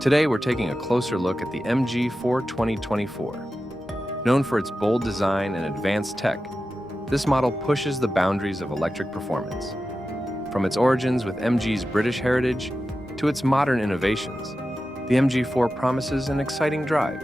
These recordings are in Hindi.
Today we're taking a closer look at the MG4 2024. Known for its bold design and advanced tech, this model pushes the boundaries of electric performance. From its origins with MG's British heritage to its modern innovations, the MG4 promises an exciting drive.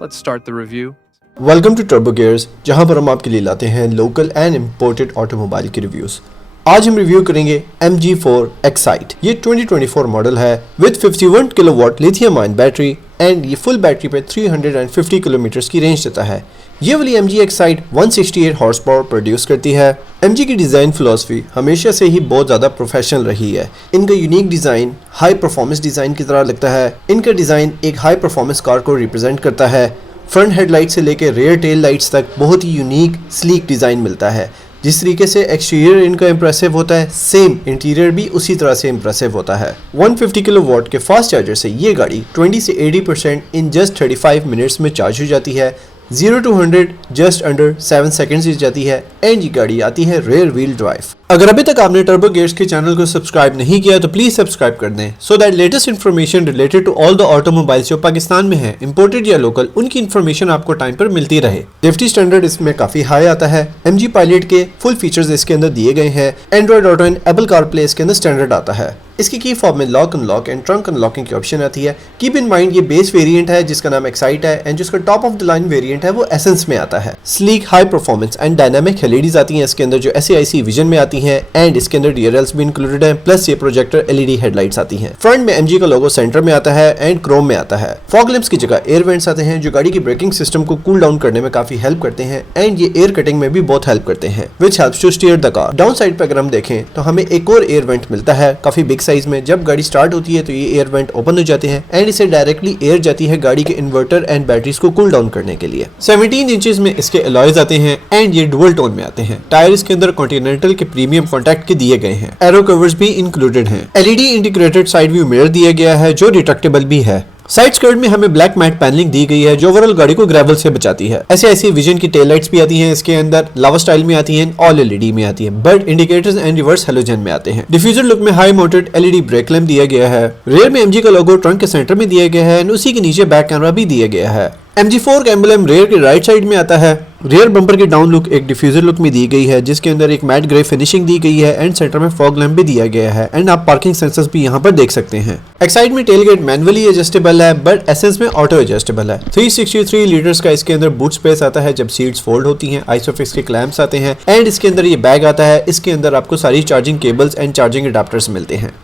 Let's start the review. Welcome to Turbo Gears, जहां पर हम आपके लिए लाते हैं लोकल एंड इम्पोर्टेड ऑटोमोबाइल के रिव्यूज। आज हम रिव्यू करेंगे MG4 Excite। ये 2024 मॉडल है with 51 kilowatt lithium ion battery and ये फुल बैटरी पे 350 किलोमीटर की रेंज देता है। ये वाली MG Excite 168 horse power produce करती है। MG की डिज़ाइन फिलॉसफी हमेशा से ही बहुत ज़्यादा प्रोफेशनल रही है। इनका unique design high performance design की तरह लगता है। इनका डिज़ाइन एक हाई परफॉर्मेंस कार को रिप्रेजेंट करता है। फ्रंट हेडलाइट से लेकर रेयर टेल लाइट्स तक बहुत ही यूनिक स्लीक डिज़ाइन मिलता है। जिस तरीके से एक्सटीरियर इनका इंप्रेसिव होता है, सेम इंटीरियर भी उसी तरह से इंप्रेसिव होता है। 150 किलोवाट के फास्ट चार्जर से ये गाड़ी 20 से 80% इन जस्ट 35 मिनट्स में चार्ज हो जाती है। 0 to 100 जस्ट अंडर 7 सेकेंड्स हो जाती है एंड ये गाड़ी आती है रेयर व्हील ड्राइव। अगर अभी तक आपने टर्बो गियर्स के चैनल को सब्सक्राइब नहीं किया तो प्लीज सब्सक्राइब कर दें so that latest information related to all the automobiles जो पाकिस्तान में है, इंपोर्टेड या लोकल, उनकी इन्फॉर्मेशन आपको टाइम पर मिलती रहे। सेफ्टी स्टैंडर्ड इसमें काफी हाई आता है। MG पायलट के फुल फीचर्स इसके अंदर दिए गए हैं। Android auto and Apple CarPlay इसके अंदर स्टैंडर्ड आता है। इसकी की फॉर्म में lock unlock and trunk unlocking की ऑप्शन आती है। कीप इन माइंड ये बेस वेरिएंट है जिसका नाम एक्साइट है एंड जिसका top of the line variant है वो एसेंस में आता है। Sleek high performance and dynamic LEDs आती हैं इसके अंदर जो SAIC विजन में आती हैं एंड इसके अंदर DRLs भी इंक्लूडेड है, प्लस ये प्रोजेक्टर LED हेडलाइट्स आती हैं। फ्रंट में MG का लोगो सेंटर में आता है एंड क्रोम में आता है। फॉग लैंप्स की जगह एयर वेंट्स आते हैं जो गाड़ी की ब्रेकिंग सिस्टम को कूल डाउन करने में काफी हेल्प करते हैं एंड ये एयर कटिंग में भी बहुत हेल्प करते हैं which helps to steer the car. Down side पे अगर हम देखें तो हमें एक और एयर वेंट मिलता है काफी बिग साइज में। जब गाड़ी स्टार्ट होती है तो ये एयर वेंट ओपन हो जाते हैं एंड इसे डायरेक्टली एयर जाती है गाड़ी के इन्वर्टर एंड बैटरीज को कूल डाउन करने के लिए। 17 इंचेस में इसके अलॉयज आते हैं एंड ये डुअल टोन में आते हैं। टायर इसके अंदर कॉन्टिनेंटल के प्रीमियम कॉन्टैक्ट के दिए गए हैं। एरो कवर्स भी इंक्लूडेड हैं। LED integrated side view mirror दिया गया है जो रिट्रैक्टेबल भी है। साइड स्कर्ट में हमें ब्लैक मैट पैनलिंग दी गई है जो ओवरऑल गाड़ी को ग्रेवल से बचाती है। ऐसे विजन की टेल लाइट्स भी आती हैं इसके अंदर, लावा स्टाइल में आती हैं, ऑल LED में आती हैं, but indicators and reverse halogen में आते हैं। डिफ्यूजर लुक में high mounted LED brake lamp दिया गया है। रेयर में MG का लोगो ट्रंक के सेंटर में दिया गया है एंड उसी के नीचे बैक कैमरा भी दिया गया है। MG4 का एम्बलम रेयर के राइट साइड में आता है। रेयर बम्पर की डाउन लुक एक डिफ्यूजर लुक में दी गई है जिसके अंदर एक मैट ग्रे फिनिशिंग दी गई है एंड सेंटर में फॉग लैंप भी दिया गया है एंड आप पार्किंग सेंसर्स भी यहाँ पर देख सकते हैं। एक्साइट में टेलगेट मैनुअली एडजस्टेबल है बट एसेंस में ऑटो एडजस्टेबल है। 363 लीटर्स का इसके अंदर बूट स्पेस आता है जब सीट्स फोल्ड होती हैं। आइसोफिक्स के क्लैंप्स आते हैं एंड इसके अंदर ये बैग आता है। इसके अंदर आपको सारी charging cables and charging adapters मिलते हैं।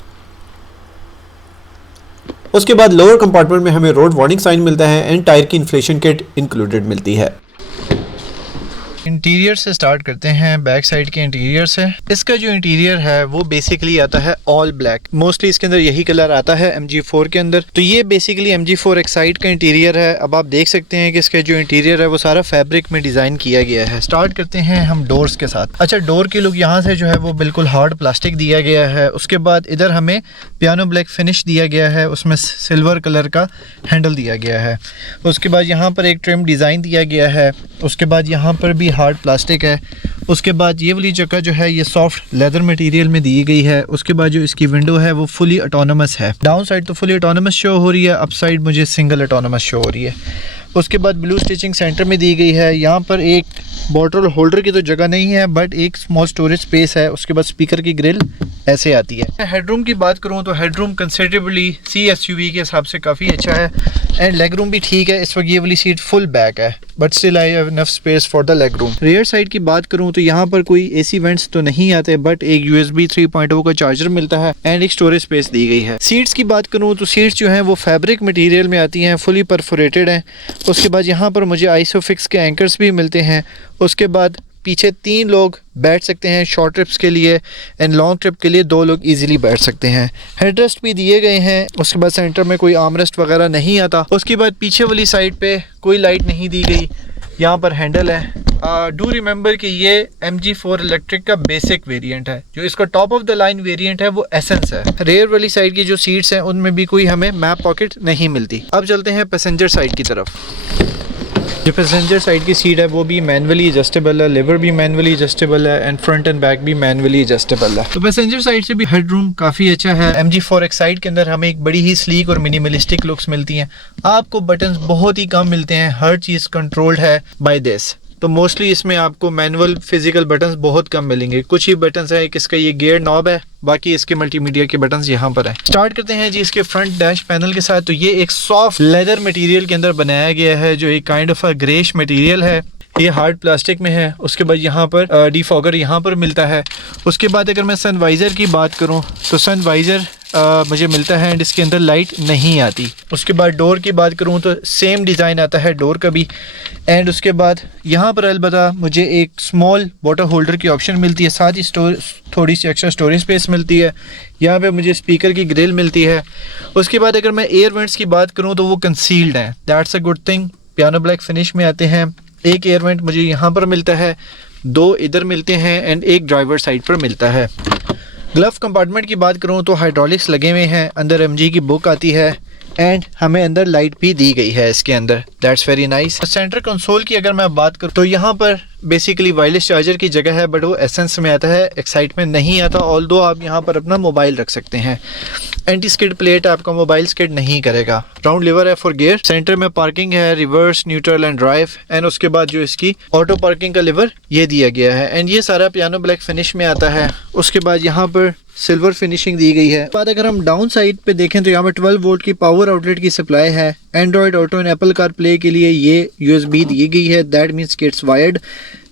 उसके बाद लोअर कंपार्टमेंट में हमें रोड वार्निंग साइन मिलता है एंड टायर की इन्फ्लेशन किट इंक्लूडेड मिलती है। इंटीरियर से स्टार्ट करते हैं, बैक साइड के इंटीरियर से। इसका जो इंटीरियर है वो बेसिकली आता है ऑल ब्लैक। मोस्टली इसके अंदर यही कलर आता है MG4 के अंदर। तो ये बेसिकली MG4 Excite का इंटीरियर है। अब आप देख सकते हैं कि इसका जो इंटीरियर है वो सारा फैब्रिक में डिज़ाइन किया गया है। स्टार्ट करते हैं हम डोर्स के साथ। अच्छा, डोर की लुक यहाँ से जो है वो बिल्कुल हार्ड प्लास्टिक दिया गया है। उसके बाद इधर हमें पियानो ब्लैक फिनिश दिया गया है, उसमें सिल्वर कलर का हैंडल दिया गया है। उसके बाद यहाँ पर एक ट्रिम डिज़ाइन दिया गया है। उसके बाद यहाँ पर भी हार्ड प्लास्टिक है। उसके बाद ये वाली जगह जो है ये सॉफ्ट लेदर मटेरियल में दी गई है। उसके बाद जो इसकी विंडो है वो फुली ऑटोनोमस है। डाउन साइड तो फुली ऑटोनोमस शो हो रही है, अप साइड मुझे सिंगल ऑटोनोमस शो हो रही है। उसके बाद ब्लू स्टिचिंग सेंटर में दी गई है। यहाँ पर एक बॉटल होल्डर की तो जगह नहीं है बट एक स्मॉल स्टोरेज स्पेस है। उसके बाद स्पीकर की ग्रिल ऐसे आती है। हेडरूम की बात करूँ तो हेडरूम कंसिडरेबली CSUV के हिसाब से काफ़ी अच्छा है एंड लेग रूम भी ठीक है। इस वक्त ये वाली सीट फुल बैक है but still I have enough space for the leg room. Rear side की बात करूँ तो यहाँ पर कोई AC वेंट्स तो नहीं आते बट एक USB 3.0 का चार्जर मिलता है एंड एक स्टोरेज स्पेस दी गई है। सीट्स की बात करूँ तो सीट्स जो हैं वो फैब्रिक मटेरियल में आती हैं, फुली परफोरेटेड हैं। उसके बाद यहाँ पर मुझे आइसोफिक्स के एंकर्स भी मिलते हैं। उसके बाद पीछे 3 लोग बैठ सकते हैं शॉर्ट ट्रिप्स के लिए एंड लॉन्ग ट्रिप के लिए 2 लोग इजीली बैठ सकते हैं। हेडरेस्ट भी दिए गए हैं। उसके बाद सेंटर में कोई आर्मरेस्ट वगैरह नहीं आता। उसके बाद पीछे वाली साइड पे कोई लाइट नहीं दी गई। यहाँ पर हैंडल है। डू रिमेंबर कि ये MG4 इलेक्ट्रिक का बेसिक वेरिएंट है। जो इसका top of the line variant है वो एसेंस है। रेयर वाली साइड की जो सीट्स हैं उनमें भी कोई हमें मैप पॉकेट नहीं मिलती। अब चलते हैं पैसेंजर साइड की तरफ। जो पैसेंजर साइड की सीट है वो भी मैनुअली एडजस्टेबल है, लिवर भी मैनुअली एडजस्टेबल है एंड फ्रंट एंड बैक भी मैनुअली एडजस्टेबल है। तो पैसेंजर साइड से भी हेडरूम काफ़ी अच्छा है। MG4 Excite के अंदर हमें एक बड़ी ही स्लीक और मिनिमलिस्टिक लुक्स मिलती हैं। आपको बटन्स बहुत ही कम मिलते हैं, हर चीज़ कंट्रोल्ड है बाय दिस। तो मोस्टली इसमें आपको मैनुअल फिजिकल बटन्स बहुत कम मिलेंगे, कुछ ही बटन्स हैं। एक इसका ये गियर नॉब है, बाकी इसके मल्टीमीडिया के बटन्स यहाँ पर हैं। स्टार्ट करते हैं जी इसके फ्रंट डैश पैनल के साथ। तो ये एक सॉफ्ट लेदर मटेरियल के अंदर बनाया गया है जो एक kind of a greyish material है। ये हार्ड प्लास्टिक में है। उसके बाद यहाँ पर डिफॉगर यहाँ पर मिलता है। उसके बाद अगर मैं सनवाइज़र की बात करूँ तो सनवाइज़र मुझे मिलता है एंड इसके अंदर लाइट नहीं आती। उसके बाद डोर की बात करूँ तो सेम डिज़ाइन आता है डोर का भी। एंड उसके बाद यहाँ पर अलबत्ता मुझे एक स्मॉल वाटर होल्डर की ऑप्शन मिलती है, साथ ही थोड़ी सी एक्स्ट्रा स्टोरेज स्पेस मिलती है। यहाँ पे मुझे स्पीकर की ग्रिल मिलती है। उसके बाद अगर मैं एयर वेंट्स की बात करूँ तो वो कंसील्ड हैं, that's a good thing. Piano black finish में आते हैं। एक एयर वेंट मुझे यहाँ पर मिलता है, 2 इधर मिलते हैं एंड एक ड्राइवर साइड पर मिलता है। ग्लव कंपार्टमेंट की बात करूँ तो हाइड्रोलिक्स लगे हुए हैं, अंदर MG की बुक आती है एंड हमें अंदर लाइट भी दी गई है इसके अंदर, that's very nice. Centre console की अगर मैं बात करूँ तो यहाँ पर बेसिकली वायरलेस चार्जर की जगह है, बट वो एसेंस में आता है, एक्साइट में नहीं आता। ऑल्दो आप यहाँ पर अपना मोबाइल रख सकते हैं। एंटी स्किड प्लेट आपका मोबाइल स्किड नहीं करेगा। राउंड लीवर है फॉर गियर। सेंटर में पार्किंग है, reverse, neutral and drive. And उसके बाद जो इसकी ऑटो पार्किंग का लीवर ये दिया गया है एंड ये सारा पियानो ब्लैक फिनिश में आता है। उसके बाद यहाँ पर सिल्वर फिनिशिंग दी गई है। बाद अगर हम डाउन साइड पे देखें तो यहाँ पर 12 वोल्ट की पावर आउटलेट की सप्लाई है। Android auto and Apple car play के लिए ये USB दी गई है, दैट मीन्स कि इट्स वायर्ड।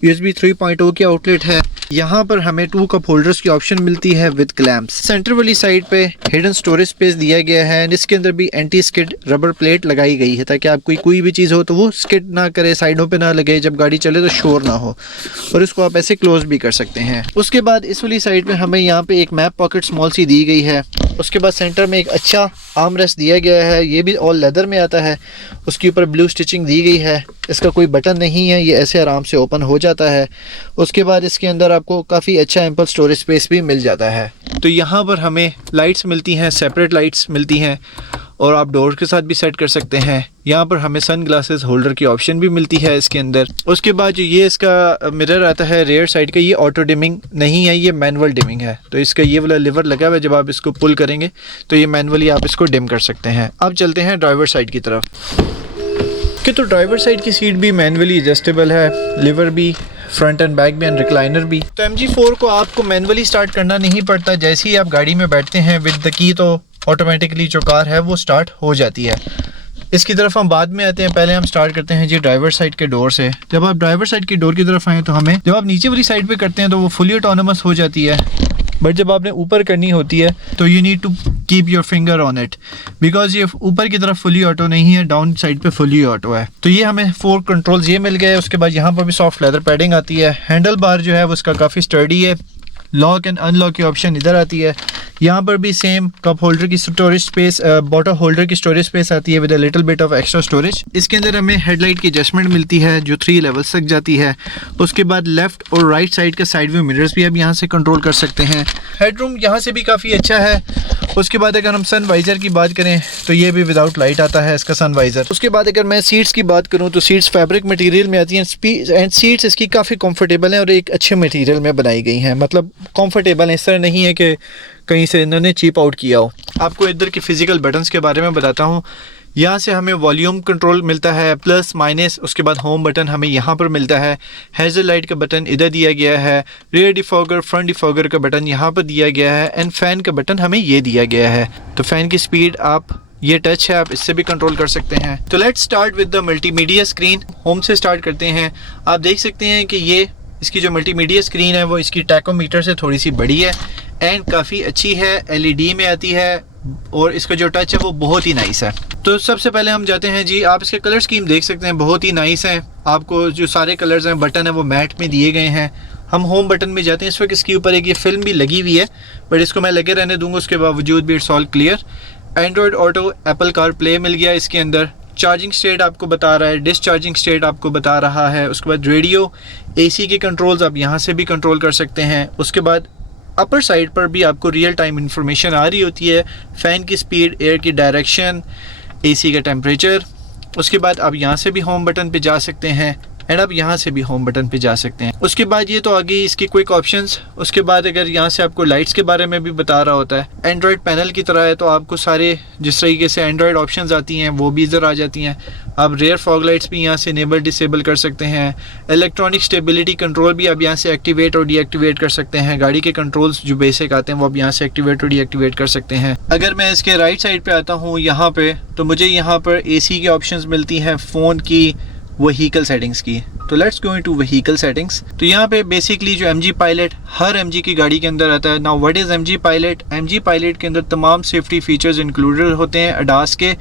USB 3.0 की आउटलेट है। यहाँ पर हमें 2 कप होल्डर्स की ऑप्शन मिलती है विद क्लैम्प्स। सेंटर वाली साइड पे हिडन स्टोरेज स्पेस दिया गया है एंड इसके अंदर भी एंटी स्किड रबर प्लेट लगाई गई है ताकि आपको कोई भी चीज़ हो तो वो स्किड ना करे, साइडों पे ना लगे, जब गाड़ी चले तो शोर ना हो, और इसको आप ऐसे क्लोज भी कर सकते हैं। उसके बाद इस वाली साइड पे हमें यहाँ पे एक मैप पॉकेट स्मॉल सी दी गई है। उसके बाद सेंटर में एक अच्छा आर्म रेस्ट दिया गया है, ये भी ऑल लेदर में आता है। उसके ऊपर ब्लू स्टिचिंग दी गई है। इसका कोई बटन नहीं है, ये ऐसे आराम से ओपन हो जाता है। उसके बाद इसके अंदर आपको काफ़ी अच्छा एम्पल स्टोरेज स्पेस भी मिल जाता है। तो यहाँ पर हमें लाइट्स मिलती हैं, सेपरेट लाइट्स मिलती हैं और आप डोर के साथ भी सेट कर सकते हैं। यहाँ पर हमें सन ग्लासेस होल्डर की ऑप्शन भी मिलती है इसके अंदर। उसके बाद जो ये इसका मिरर आता है रेयर साइड का, ये ऑटो डिमिंग नहीं है, ये मैनुअल डिमिंग है। तो इसका ये वाला लिवर लगा हुआ है, जब आप इसको पुल करेंगे तो ये मैनुअली आप इसको डिम कर सकते हैं। अब चलते हैं ड्राइवर साइड की तरफ कि तो ड्राइवर साइड की सीट भी मैनुअली एडजस्टेबल है, लिवर भी, फ्रंट एंड बैक भी एंड रिक्लाइनर भी। तो MG4 को आपको मैनुअली स्टार्ट करना नहीं पड़ता, जैसे ही आप गाड़ी में बैठते हैं विद द की तो ऑटोमेटिकली जो कार है वो स्टार्ट हो जाती है। इसकी तरफ हम बाद में आते हैं, पहले हम स्टार्ट करते हैं जी ड्राइवर साइड के डोर से। जब आप ड्राइवर साइड की डोर की तरफ आएँ तो हमें, जब आप नीचे वाली साइड पे करते हैं तो वो फुली ऑटोनोमस हो जाती है, बट जब आपने ऊपर करनी होती है तो you need to keep your finger on it, because ये ऊपर की तरफ फुली ऑटो नहीं है, डाउन साइड पे फुली ऑटो है। तो ये हमें 4 कंट्रोल्स ये मिल गए। उसके बाद यहाँ पर भी सॉफ्ट लेदर पैडिंग आती है। हैंडल बार जो है वो उसका काफ़ी स्टर्डी है। लॉक एंड अनलॉक की ऑप्शन इधर आती है। यहाँ पर भी सेम कप होल्डर की स्टोरेज स्पेस, बॉटल होल्डर की स्टोरेज स्पेस आती है with a little bit of extra storage. इसके अंदर हमें हेडलाइट की एडजस्टमेंट मिलती है जो 3 लेवल्स तक जाती है। उसके बाद लेफ्ट और राइट साइड के साइड व्यू मिरर्स भी आप यहाँ से कंट्रोल कर सकते हैं। हेडरूम यहाँ से भी काफ़ी अच्छा है। उसके बाद अगर हम सन वाइज़र की बात करें तो ये भी विदाउट लाइट आता है इसका सन वाइज़र। उसके बाद अगर मैं सीट्स की बात करूँ तो सीट्स फैब्रिक मटेरियल में आती हैं एंड सीट्स इसकी काफ़ी कंफर्टेबल हैं और एक अच्छे मटेरियल में बनाई गई हैं, मतलब कंफर्टेबल है, इस तरह नहीं है कि कहीं से इन्होंने चीप आउट किया हो। आपको इधर की फिजिकल बटन्स के बारे में बताता हूँ। यहाँ से हमें वॉल्यूम कंट्रोल मिलता है, प्लस माइनस। उसके बाद होम बटन हमें यहाँ पर मिलता है। हैज़ल लाइट का बटन इधर दिया गया है। रियर डिफॉगर, फ्रंट डिफॉगर का बटन यहाँ पर दिया गया है एंड फ़ैन का बटन हमें ये दिया गया है। तो फ़ैन की स्पीड आप, ये टच है, आप इससे भी कंट्रोल कर सकते हैं। तो let's start with the multimedia screen. Home से स्टार्ट करते हैं। आप देख सकते हैं कि ये इसकी जो मल्टीमीडिया स्क्रीन है वो इसकी टैकोमीटर से थोड़ी सी बड़ी है एंड काफ़ी अच्छी है, LED में आती है और इसका जो टच है वो बहुत ही नाइस है। तो सबसे पहले हम जाते हैं जी, आप इसके कलर स्कीम देख सकते हैं, बहुत ही नाइस है। आपको जो सारे कलर्स हैं, बटन है वो मैट में दिए गए हैं। हम होम बटन में जाते हैं। इस वक्त इसके ऊपर एक ये फिल्म भी लगी हुई है, बट इसको मैं लगे रहने दूंगा, उसके बावजूद भी it's all clear. Android Auto, Apple CarPlay मिल गया इसके अंदर। चार्जिंग स्टेट आपको बता रहा है, डिस्चार्जिंग स्टेट आपको बता रहा है। उसके बाद रेडियो, AC के कंट्रोल्स आप यहाँ से भी कंट्रोल कर सकते हैं। उसके बाद अपर साइड पर भी आपको रियल टाइम इंफॉर्मेशन आ रही होती है, फ़ैन की स्पीड, एयर की डायरेक्शन, AC का टेम्परेचर। उसके बाद आप यहाँ से भी होम बटन पे जा सकते हैं एंड आप यहाँ से भी होम बटन पे जा सकते हैं। उसके बाद ये तो आ गई इसकी क्विक ऑप्शंस। उसके बाद अगर यहाँ से आपको लाइट्स के बारे में भी बता रहा होता है, एंड्रॉयड पैनल की तरह है, तो आपको सारे जिस तरीके से एंड्रॉयड ऑप्शंस आती हैं वो भी इधर आ जाती हैं। आप रेयर फॉग लाइट्स भी यहाँ से इनेबल डिसेबल कर सकते हैं। इलेक्ट्रॉनिक स्टेबिलिटी कंट्रोल भी आप यहाँ से एक्टिवेट और डीएक्टिवेट कर सकते हैं। गाड़ी के कंट्रोल्स जो बेसिक आते हैं वो आप यहाँ से एक्टिवेट और डीएक्टिवेट कर सकते हैं। अगर मैं इसके राइट साइड पे आता हूँ यहाँ पे, तो मुझे यहाँ पर एसी की ऑप्शंस मिलती हैं, फ़ोन की, व्हीकल सेटिंग्स की। तो let's go into vehicle settings. तो यहाँ पे बेसिकली जो MG पायलट हर MG की गाड़ी के अंदर आता है। Now what is MG pilot? MG pilot के अंदर तमाम सेफ्टी फीचर्स इंक्लूडेड होते हैं ADAS के,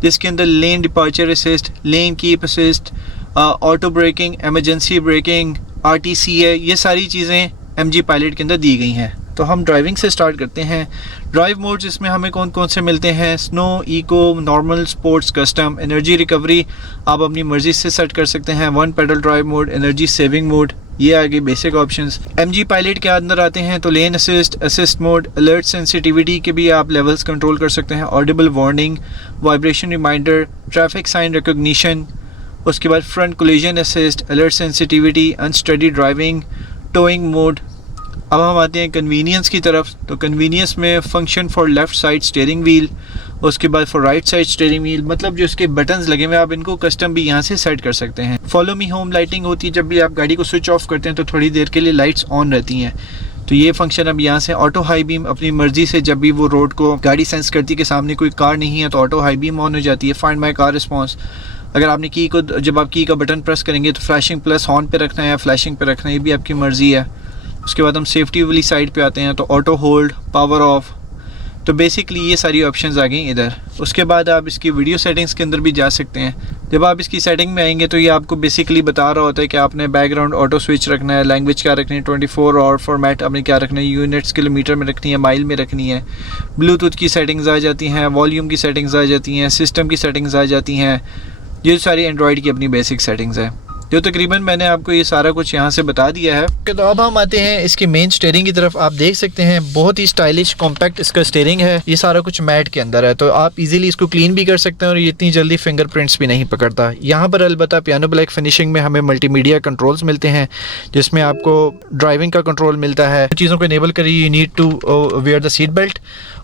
जिसके अंदर lane departure assist, lane keep assist, auto braking, emergency braking, RTCA, ये सारी चीज़ें MG पायलट के अंदर दी गई हैं। तो हम ड्राइविंग से स्टार्ट करते हैं। ड्राइव मोड्स इसमें हमें कौन कौन से मिलते हैं? Snow, eco, normal, sports, custom. Energy recovery आप अपनी मर्जी से सेट कर सकते हैं। 1 pedal drive mode, energy saving mode, ये आगे बेसिक ऑप्शंस। MG पायलट के अंदर आते हैं तो lane assist, assist mode, alert sensitivity के भी आप लेवल्स कंट्रोल कर सकते हैं। Audible warning, vibration reminder, traffic sign recognition, उसके बाद front collision assist, alert sensitivity, unsteady driving, towing mode. अब हम आते हैं कन्वीनियंस की तरफ। तो कन्वीनियंस में function for left side steering wheel, उसके बाद for right side steering wheel, मतलब जो इसके बटन्स लगे हुए आप इनको कस्टम भी यहाँ से सेट कर सकते हैं। फॉलो मी होम लाइटिंग होती है, जब भी आप गाड़ी को स्विच ऑफ करते हैं तो थोड़ी देर के लिए लाइट्स ऑन रहती हैं। तो ये फंक्शन अब यहाँ से। ऑटो हाई बीम अपनी मर्जी से, जब भी वो रोड को गाड़ी सेंस करती है कि सामने कोई कार नहीं है तो ऑटो हाई बीम ऑन हो जाती है। फाइंड माई कार रिस्पॉन्स, अगर आपने की को, जब आप की का बटन प्रेस करेंगे तो फ्लैशिंग प्लस ऑन पे रखना है या फ्लैशिंग पे रखना है, ये भी आपकी मर्ज़ी है। उसके बाद हम सेफ्टी वाली साइड पे आते हैं तो ऑटो होल्ड, पावर ऑफ। तो बेसिकली ये सारी ऑप्शंस आ गई इधर। उसके बाद आप इसकी वीडियो सेटिंग्स के अंदर भी जा सकते हैं। जब आप इसकी सेटिंग में आएंगे तो ये आपको बेसिकली बता रहा होता है कि आपने बैकग्राउंड ऑटो स्विच रखना है, लैंग्वेज क्या रखनी है, 24 आवर फॉर्मेट आपने क्या रखना है, यूनिट्स किलोमीटर में रखनी है, माइल में रखनी है। ब्लूटूथ की सेटिंग्स आ जाती हैं, वॉल्यूम की सेटिंग्स आ जाती हैं, सिस्टम की सेटिंग्स आ जाती हैं। ये सारी एंड्रॉयड की अपनी बेसिक सेटिंग्स है, जो तकरीबन मैंने आपको ये सारा कुछ यहाँ से बता दिया है। तो अब हम आते हैं इसके मेन स्टीयरिंग की तरफ। आप देख सकते हैं बहुत ही स्टाइलिश कॉम्पैक्ट इसका स्टीयरिंग है। ये सारा कुछ मैट के अंदर है, तो आप इजीली इसको क्लीन भी कर सकते हैं और ये इतनी जल्दी फिंगरप्रिंट्स भी नहीं पकड़ता। यहाँ पर अलबत्ता पियानो ब्लैक फिनिशिंग में हमें मल्टीमीडिया कंट्रोल्स मिलते हैं, जिसमें आपको ड्राइविंग का कंट्रोल मिलता है। चीज़ों को इनेबल करिए, you need to wear the seat belt.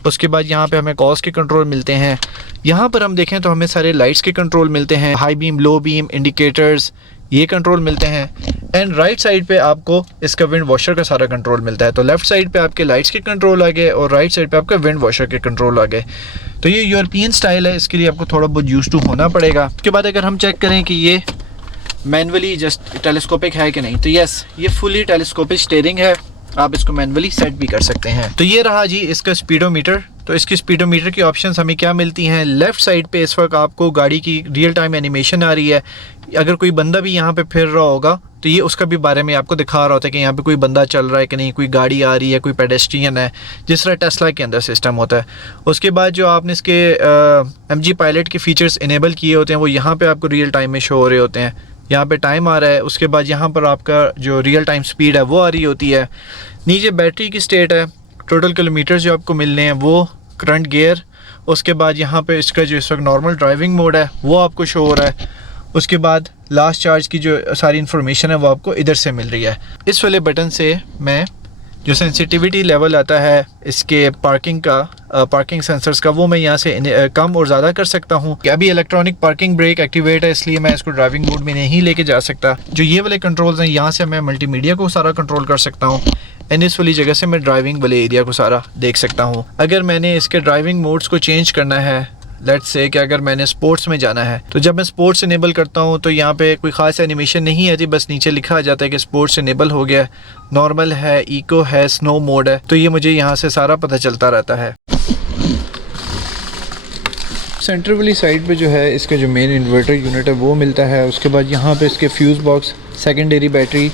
उसके बाद यहाँ पे हमें कॉस के कंट्रोल मिलते हैं। यहाँ पर हम देखें तो हमें सारे लाइट्स के कंट्रोल मिलते हैं, high beam, low beam, indicators, ये कंट्रोल मिलते हैं। एंड राइट साइड पे आपको इसका विंड वॉशर का सारा कंट्रोल मिलता है। तो लेफ्ट साइड पे आपके लाइट्स के कंट्रोल आ गए और राइट साइड पे आपका विंड वॉशर के कंट्रोल आ गए। तो ये यूरोपियन स्टाइल है, इसके लिए आपको थोड़ा बहुत यूज टू होना पड़ेगा। उसके बाद अगर हम चेक करें कि ये मैनुअली जस्ट टेलीस्कोपिक है कि नहीं, तो यस, ये फुली टेलीस्कोपिक स्टीयरिंग है, आप इसको मैनुअली सेट भी कर सकते हैं। तो ये रहा जी इसका स्पीडोमीटर। तो इसकी स्पीडोमीटर की ऑप्शंस हमें क्या मिलती हैं? लेफ़्ट साइड पे इस वक्त आपको गाड़ी की रियल टाइम एनिमेशन आ रही है। अगर कोई बंदा भी यहाँ पे फिर रहा होगा तो ये उसका भी बारे में आपको दिखा रहा होता है कि यहाँ पे कोई बंदा चल रहा है कि नहीं, कोई गाड़ी आ रही है, कोई पेडेस्ट्रियन है, जिस तरह टेस्ला के अंदर सिस्टम होता है। उसके बाद जो आपने इसके MG पायलट के फीचर्स इनेबल किए होते हैं वो यहाँ पर आपको रियल टाइम में शो हो रहे होते हैं। यहाँ पे टाइम आ रहा है, उसके बाद यहाँ पर आपका जो रियल टाइम स्पीड है वो आ रही होती है। नीचे बैटरी की स्टेट है, टोटल किलोमीटर जो आपको मिलने हैं वो, करंट गियर। उसके बाद यहाँ पे इसका जो इस वक्त नॉर्मल ड्राइविंग मोड है वो आपको शो हो रहा है। उसके बाद लास्ट चार्ज की जो सारी इन्फॉर्मेशन है वो आपको इधर से मिल रही है। इस वाले बटन से मैं जो सेंसिटिविटी लेवल आता है इसके पार्किंग का, पार्किंग सेंसर्स का, वो मैं यहाँ से कम और ज़्यादा कर सकता हूँ। अभी इलेक्ट्रॉनिक पार्किंग ब्रेक एक्टिवेट है, इसलिए मैं इसको ड्राइविंग मोड में नहीं लेके जा सकता। जो ये वाले कंट्रोल्स हैं यहाँ से मैं मल्टीमीडिया को सारा कंट्रोल कर सकता हूँ। एंड इस वाली जगह से मैं ड्राइविंग वाले एरिया को सारा देख सकता हूँ। अगर मैंने इसके ड्राइविंग मोड्स को चेंज करना है, लेट्स से कि अगर मैंने स्पोर्ट्स में जाना है, तो जब मैं स्पोर्ट्स इनेबल करता हूँ तो यहाँ पे कोई ख़ास एनिमेशन नहीं आती, बस नीचे लिखा आ जाता है कि स्पोर्ट्स इनेबल हो गया। नॉर्मल है, इको है, स्नो मोड है, तो ये मुझे यहाँ से सारा पता चलता रहता है। सेंटर वाली साइड पे जो है इसका जो मेन इन्वर्टर यूनिट है वो मिलता है। उसके बाद यहाँ पे इसके फ्यूज़ बॉक्स, सेकेंडरी बैटरी,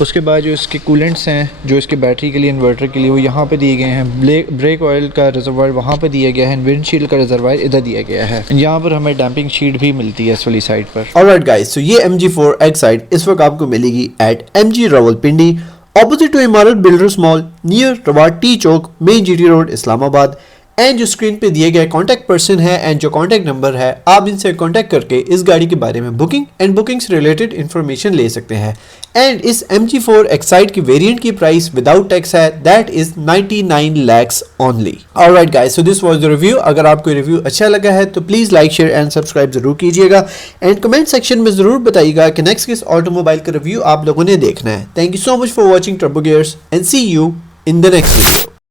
उसके बाद जो इसके कूलेंट्स हैं जो इसके बैटरी के लिए, इन्वर्टर के लिए, वो यहाँ पे दिए गए हैं। ब्रेक ऑयल का रिजर्वायर वहाँ पे दिया गया है, विंडशील्ड का रिजर्वायर इधर दिया गया है। यहाँ पर हमें डैम्पिंग शीट भी मिलती है इस वाली साइड पर। ऑलराइट गाइस, तो ये MG4 एक्साइट इस वक्त आपको मिलेगी at MG Rawalpindi, opposite to Imarat builders mall, near Rawat T Chowk, main GT road, Islamabad. And जो स्क्रीन पे दिए गए कॉन्टैक्ट पर्सन है एंड जो कॉन्टैक्ट नंबर है, आप इनसे कॉन्टैक्ट करके इस गाड़ी के बारे में बुकिंग एंड बुकिंग से रिलेटेड इन्फॉर्मेशन ले सकते हैं। एंड इस MG4 Excite की वेरिएंट की प्राइस विदाउट टैक्स है, that is 99 lakhs only. Alright guys, so this was the review. अगर आपको रिव्यू अच्छा लगा है तो please like, share and subscribe जरूर कीजिएगा एंड कमेंट सेक्शन में जरूर बताइएगा कि नेक्स्ट किस ऑटोमोबाइल का रिव्यू आप लोगों ने देखना है। Thank you so much for watching Turbo Gears and see you in the next video.